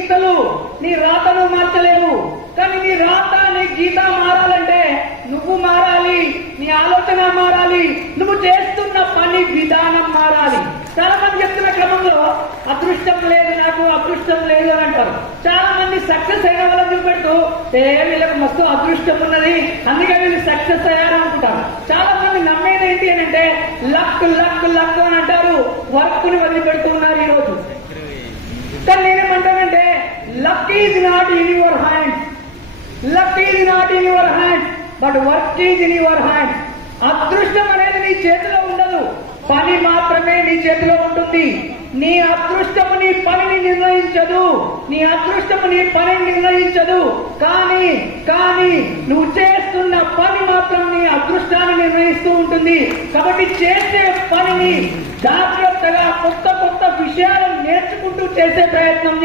గీతలు నీ రాతను మార్చలేవు. కానీ నీ రాత నీ గీత మారాలంటే నువ్వు మారాలి, నీ ఆలోచన మారాలి, నువ్వు చేస్తున్న పని విధానం మారాలి. చాలా మంది చెప్తున్న క్రమంలో అదృష్టం లేదు, నాకు అదృష్టం లేదు అని అంటారు. చాలా మంది సక్సెస్ అయిన వాళ్ళని చూపెడుతూ వీళ్ళకి మస్తు అదృష్టం ఉన్నది, అందుకే వీళ్ళు సక్సెస్ అయ్యారు అనుకుంటారు. చాలా మంది నమ్మేది ఏంటి అని అంటే లక్ లక్ లక్ అని అంటారు, వర్క్ ని వదిలిపెడుతూ ఉన్నారు ఈ రోజు. కానీ నేనేమంటానంటే luck is not in your hands, luck is not in your hands but work is in your hands. అదృష్టం అనేది నీ చేతిలో ఉండదు, పని మాత్రమే నీ చేతిలో ఉంటుంది. నీ అదృష్టము నీ పనిని నిర్ణయించదు, నీ అదృష్టము నీ పనిని నిర్ణయించదు. కానీ కానీ నువ్వు చేస్తున్న పని మాత్రం నీ అదృష్టాన్ని నిర్ణయిస్తూ ఉంటుంది. కాబట్టి చేసే పనిని జాగ్రత్తగా కొత్త కొత్త విషయాలను నేర్చుకుంటూ చేసే ప్రయత్నం